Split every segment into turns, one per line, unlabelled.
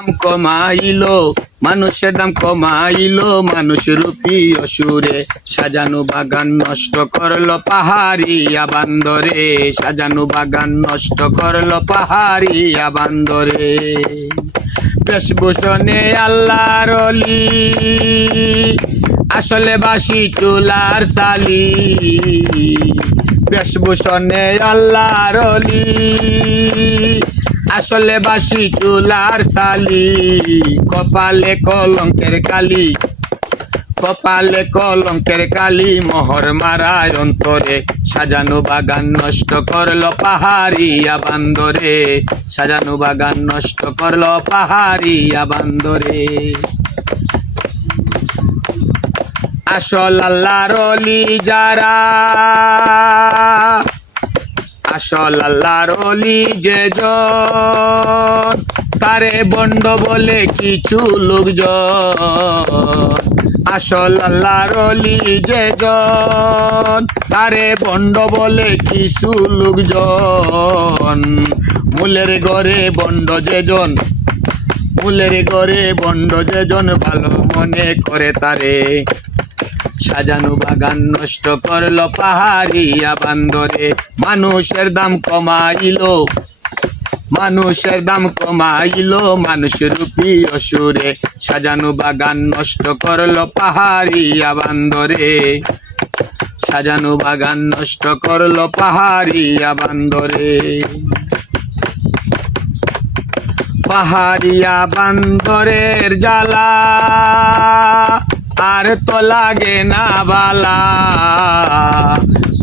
দাম কমাইলো, মানুষের দাম কমাইলো মানুষ রূপী অসুরে সাজানো বাগান নষ্ট করল পাহাড়িয়া বান্দরে। সাজানো বাগান নষ্ট করল পাহাড়িয়া বান্দরে। বেশভূষণে আল্লাহর অলি, আসলে বাসি চুলার সালি বেশভূষণে আল্লাহর অলি আসলে বাসি চুলার সালি কপালে কলঙ্কের কালি। কপালে কলঙ্কের কালি, মোহর মারায় অন্তরে। সাজানো বাগান নষ্ট করল পাহাড়িয়া বান্দরে। সাজানো বাগান নষ্ট করল পাহাড়িয়া বান্দরে। আসল আল্লাহর যারা আসল অলি যে তারে বন্ড বলে কিছু লোকজন। আসল আল্লাহর অলি যে তারে বন্ড বলে কিছু লোকজন। মূলের ঘরে বন্ড যে জন, মূলের ঘরে বন্ড যে জন ভালো মনে করে তারে। সাজানো বাগান নষ্ট করল পাহাড়িয়া বান্দরে মানুষের দাম কমাইলো, মানুষের দাম কমাইলো মানুষ অসুরে সাজানো বাগান নষ্ট করল পাহাড়িয়া বান্দরে সাজানো বাগান নষ্ট করল পাহাড়িয়া বান্দরে পাহাড়িয়া বান্দরের জ্বালা আর তো লাগে না বালা।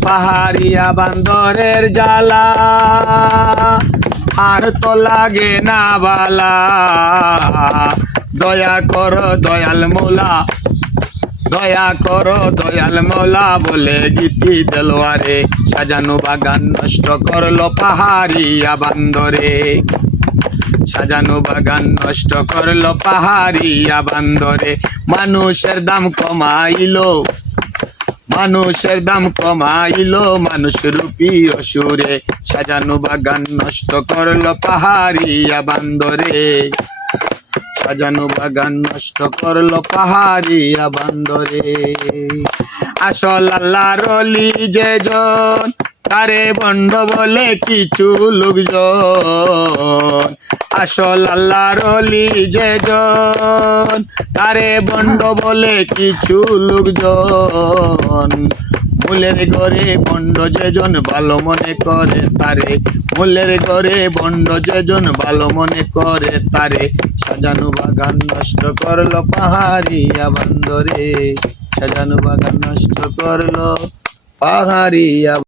পাহাড়িয়া বান্দরের জ্বালা। আর তো লাগে না বালা। দয়া কর দয়াল মোলা। দয়া করো দয়াল মৌলা বলে গীতি দেলোয়ারে। সাজানো বাগান নষ্ট করল পাহাড়িয়া বান্দরে। সাজানো বাগান নষ্ট করল পাহাড়িয়া বান্দরে মানুষের দাম কমাইলো, মানুষের দাম কমাইলো মানুষ রূপী অসুরে। সাজানো বাগান নষ্ট করল পাহাড়িয়া বান্দরে সাজানো বাগান নষ্ট করল পাহাড়িয়া বান্দরে। আসল আল্লাহর অলি যে জন, তারে বন্ড বলে কিছু লোকজন। আসল আল্লাহর অলি যে জন, তারে বন্ড বলে কিছু লোকজন। মূলের ঘরে বন্ড যেজন ভালো মনে করে তারে। মূলের ঘরে বন্ড যেজন ভালো মনে করে তারে। সাজানো বাগান নষ্ট করল পাহাড়িয়া বান্দরে সাজানো বাগান নষ্ট করল পাহাড়িয়া